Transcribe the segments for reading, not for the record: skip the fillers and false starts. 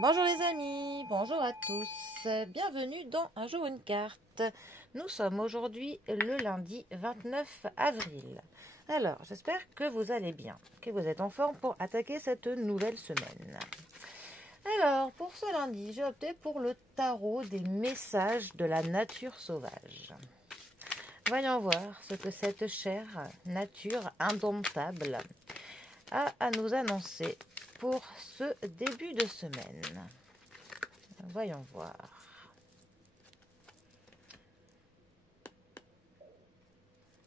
Bonjour les amis, bonjour à tous, bienvenue dans Un jour une carte. Nous sommes aujourd'hui le lundi 29 avril. Alors, j'espère que vous allez bien, que vous êtes en forme pour attaquer cette nouvelle semaine. Alors, pour ce lundi, j'ai opté pour le tarot des messages de la nature sauvage. Voyons voir ce que cette chère nature indomptable a à nous annoncer pour ce début de semaine. Voyons voir.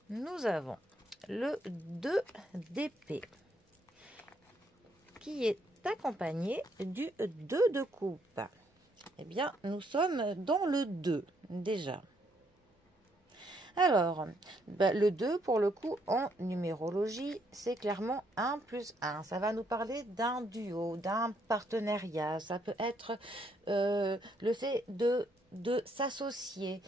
Nous avons le 2 d'épée qui est accompagné du 2 de coupe. Eh bien, nous sommes dans le 2 déjà. Alors, le 2, pour le coup, en numérologie, c'est clairement 1 plus 1. Ça va nous parler d'un duo, d'un partenariat. Ça peut être le fait de s'associer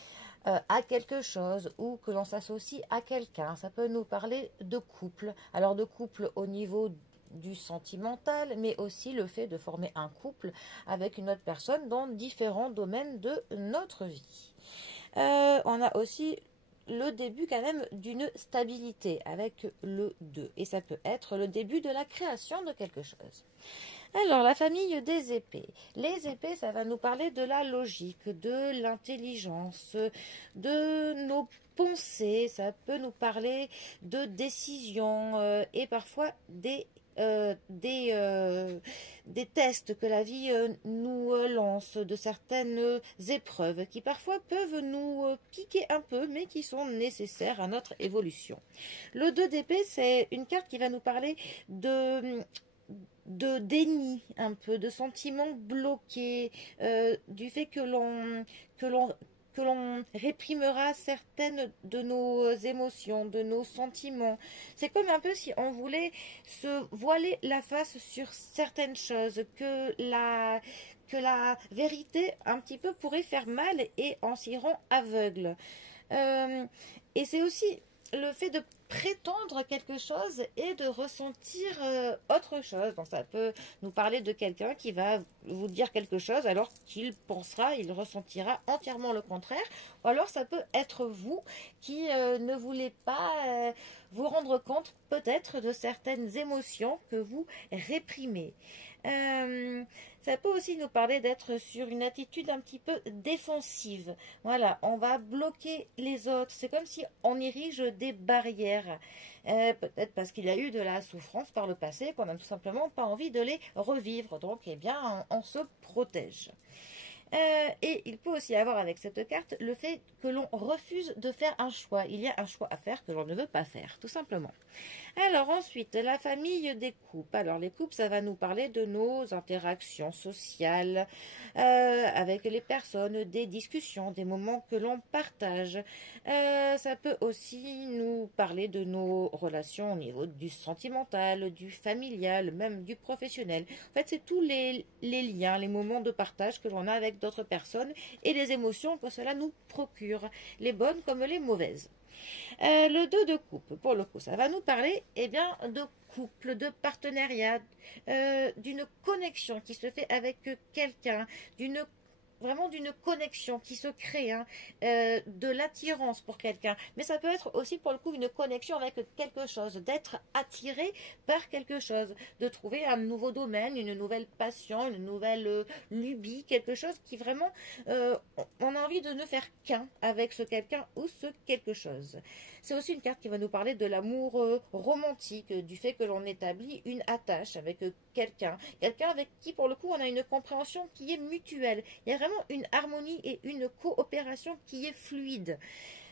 à quelque chose ou que l'on s'associe à quelqu'un. Ça peut nous parler de couple. Alors, de couple au niveau du sentimental, mais aussi le fait de former un couple avec une autre personne dans différents domaines de notre vie. On a aussi le début quand même d'une stabilité avec le 2. Et ça peut être le début de la création de quelque chose. Alors, la famille des épées. Les épées, ça va nous parler de la logique, de l'intelligence, de nos pensées. Ça peut nous parler de décisions et parfois des tests que la vie nous lance, de certaines épreuves qui parfois peuvent nous piquer un peu, mais qui sont nécessaires à notre évolution. Le 2 d'épée, c'est une carte qui va nous parler de déni, un peu, de sentiments bloqués, du fait que l'on réprimera certaines de nos émotions, de nos sentiments. C'est comme un peu si on voulait se voiler la face sur certaines choses, que la vérité un petit peu pourrait faire mal et on s'y rend aveugle. Et c'est aussi le fait de prétendre quelque chose et de ressentir autre chose. Donc ça peut nous parler de quelqu'un qui va vous dire quelque chose alors qu'il pensera, il ressentira entièrement le contraire. Ou alors ça peut être vous qui ne voulez pas vous rendre compte peut-être de certaines émotions que vous réprimez. Ça peut aussi nous parler d'être sur une attitude un petit peu défensive. Voilà, on va bloquer les autres. C'est comme si on érige des barrières. Peut-être parce qu'il y a eu de la souffrance par le passé, qu'on n'a tout simplement pas envie de les revivre. Donc, eh bien, on se protège. Et il peut aussi avoir avec cette carte le fait que l'on refuse de faire un choix. Il y a un choix à faire que l'on ne veut pas faire, tout simplement. Alors ensuite, la famille des couples. Alors les couples, ça va nous parler de nos interactions sociales avec les personnes, des discussions, des moments que l'on partage. Ça peut aussi nous parler de nos relations au niveau du sentimental, du familial, même du professionnel. En fait, c'est tous les liens, les moments de partage que l'on a avec d'autres personnes et les émotions que cela nous procure, les bonnes comme les mauvaises. Le 2 de coupe, pour le coup, ça va nous parler bien, de couple, de partenariat, d'une connexion qui se fait avec quelqu'un, vraiment d'une connexion qui se crée, de l'attirance pour quelqu'un. Mais ça peut être aussi pour le coup une connexion avec quelque chose, d'être attiré par quelque chose, de trouver un nouveau domaine, une nouvelle passion, une nouvelle lubie, quelque chose qui vraiment, on a envie de ne faire qu'un avec ce quelqu'un ou ce quelque chose. C'est aussi une carte qui va nous parler de l'amour romantique, du fait que l'on établit une attache avec quelqu'un avec qui pour le coup on a une compréhension qui est mutuelle. Il y a vraiment une harmonie et une coopération qui est fluide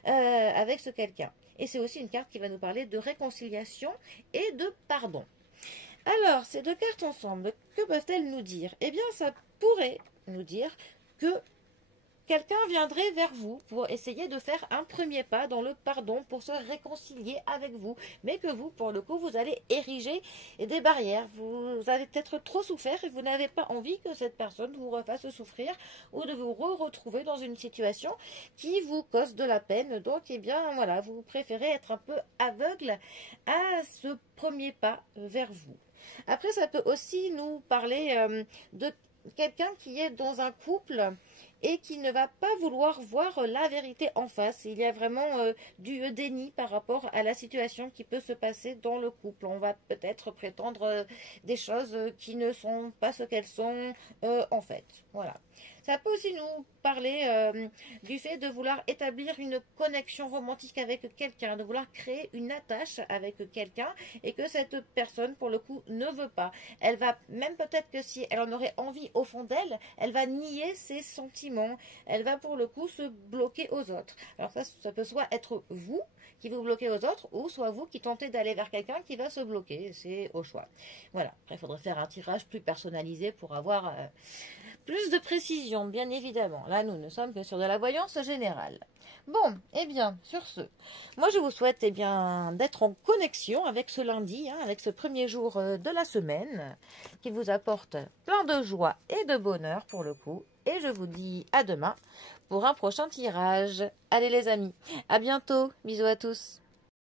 avec ce quelqu'un. Et c'est aussi une carte qui va nous parler de réconciliation et de pardon. Alors, ces deux cartes ensemble, que peuvent-elles nous dire? Eh bien, ça pourrait nous dire que quelqu'un viendrait vers vous pour essayer de faire un premier pas dans le pardon, pour se réconcilier avec vous, mais que vous, pour le coup, vous allez ériger des barrières. Vous avez peut-être trop souffert et vous n'avez pas envie que cette personne vous refasse souffrir ou de vous retrouver dans une situation qui vous cause de la peine. Donc, eh bien, voilà, vous préférez être un peu aveugle à ce premier pas vers vous. Après, ça peut aussi nous parler de quelqu'un qui est dans un couple et qui ne va pas vouloir voir la vérité en face. Il y a vraiment du déni par rapport à la situation qui peut se passer dans le couple. On va peut-être prétendre des choses qui ne sont pas ce qu'elles sont en fait. Voilà. Ça peut aussi nous parler du fait de vouloir établir une connexion romantique avec quelqu'un, de vouloir créer une attache avec quelqu'un et que cette personne, pour le coup, ne veut pas. Elle va, même peut-être que si elle en aurait envie au fond d'elle, elle va nier ses sentiments. Elle va pour le coup se bloquer aux autres. Alors ça peut soit être vous qui vous bloquez aux autres ou soit vous qui tentez d'aller vers quelqu'un qui va se bloquer. C'est au choix. Voilà. Après, il faudrait faire un tirage plus personnalisé pour avoir plus de précision, bien évidemment. Là, nous ne sommes que sur de la voyance générale. Bon, eh bien, sur ce, moi je vous souhaite eh bien d'être en connexion avec ce lundi, avec ce premier jour de la semaine, qui vous apporte plein de joie et de bonheur pour le coup. Et je vous dis à demain pour un prochain tirage. Allez les amis, à bientôt, bisous à tous.